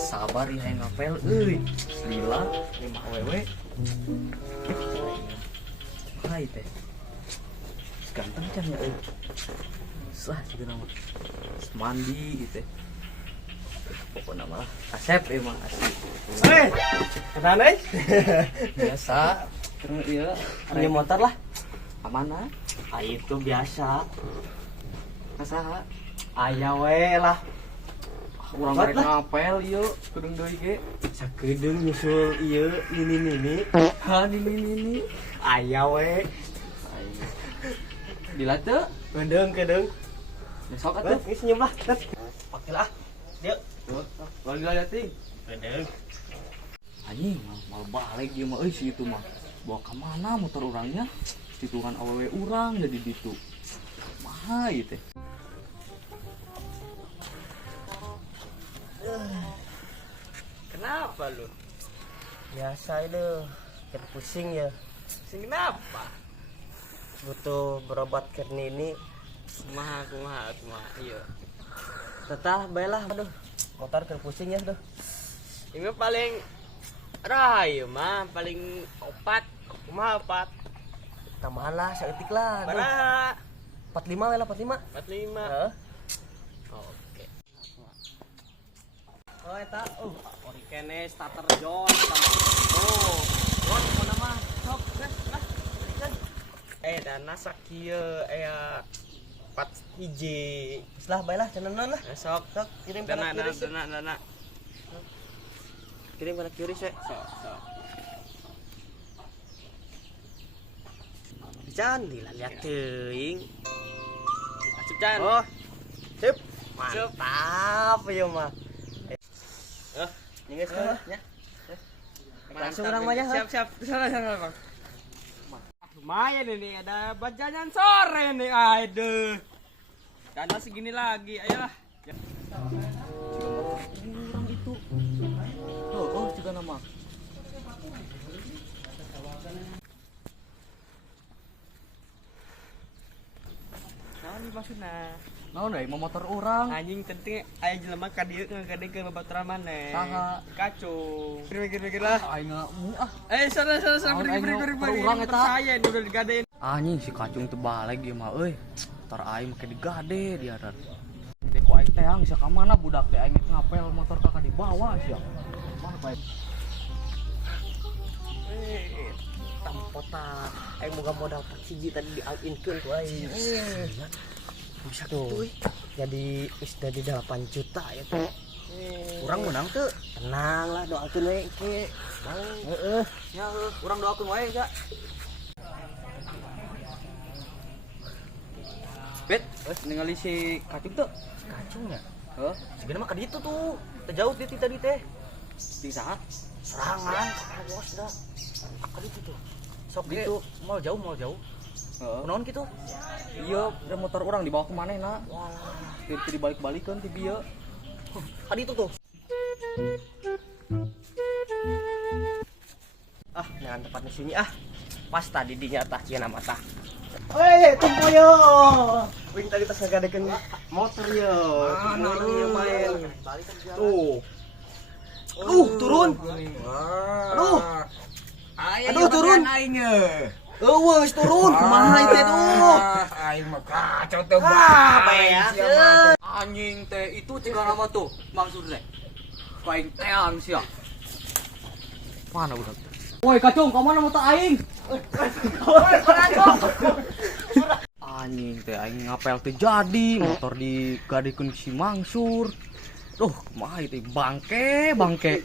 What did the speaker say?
sabar ya yang ngapel euy. Lila 5 awewe. Hai teh. Ganteng can ya euy. Sah juga nama. Mandi gitu. Pokoknya mah asep emang asli. Kenapa nih? Biasa. Terus iya, Punya motor lah. amanah. Ah itu biasa. Kasaha? Aya we lah. Urang Buat rek lah. ngapel ieu kudu deui ge. Sakedeung nyusul ieu ini. Ha ini. Aya we. Dila teu? Kedeung. Besok Tuh, atuh. ini senyum lah. Pakai lah. Dia. Tuh, lagi lihat ting. Kedeung. Anjing, mal balik dia mah euy si itu mah. Bawa ke mana motor orangnya? Situkan awewe urang jadi ditu. Maha ieu teh. Kenapa lu? Biasa itu. Pusing ya. Pusing kenapa? Butuh berobat karena ini. Kumaha. Iya. Tetah baiklah, aduh. Motor pusing ya tuh. Ini paling rahayu mah paling opat. Kumaha opat? Tambahan lah, seetik lah. Baraha 45 we lah, 45. 45. Heeh. Oke. Oh, eta. Ori kene starter John. Oh, Gon, mana mah? Sok, gas. dana sakieu aya 4 hiji. Selah baiklah, cendenon lah. Sok Sok, kirim ke dana kiri. dana. Kirim ke kiri sih. Sok. Can, lihat teuing. Asup Can. Oh. Sip. Sip. Mantap ya mah. Ini guys, ya. Langsung orang banyak. Siap. Sana Bang. Lumayan ini ada bajajan sore nih. Aduh. Dana segini lagi. Ayolah. Urang itu. Oh, juga nama. Naon nih maksudna? Naon deui motor urang? Anjing penting aya jelema ka dieu ngagadengkeun babaturan maneh. Saha? Kacung. Mikir lah. Aing ah. Sana Naon aing beri. urang eta? Percaya ini udah digadein. Anjing si kacung teu balik ieu mah euy. Tar aing make digade dia dan. Deko aing teh ang sia ka mana budak teh aing ngapel motor kakak di bawah sia. Mana bae. Tampota. Aing boga modal 4 hiji tadi di all-in-keun tuh aing. Bisa tuh. Jadi di 8 juta ya tuh. Urang menang tuh. Tenang lah, doakeun we ke. Heeh. Ya urang doakeun wae ya. Bet, ningali si kacung tuh. Kacungnya. Heuh, Sebenarnya mah ka ditu tuh. Terjauh di tadi teh. di saat Serangan, bos dah. Ka ditu tuh. Sok Oke. gitu, mal jauh. heeh. Naon gitu? Iya, ada motor urang dibawa ke manehna. Walah. Teu dibalik-balikeun ti bieu. Ka ditu tuh. Ah, jangan tepat di sini ah. Pas tadi dinya tah cieun nama tah. Hei, tumpo yo. Wing tadi tas ngagadekeun motor yo. Mana Ieu lu? main. Tuh. Turun. Aduh. Aduh, turun. Wes turun. Kumaha teh tuh? Aing mah kacau teu Apa ya? Anjing teh itu cika nama tuh maksudnya. Kain teang sia. Mana budak? Woi kacung, ka mana motor aing? Anjing teh aing ngapel teh jadi motor digadekeun si Mangsur. Duh, kumaha teh bangke.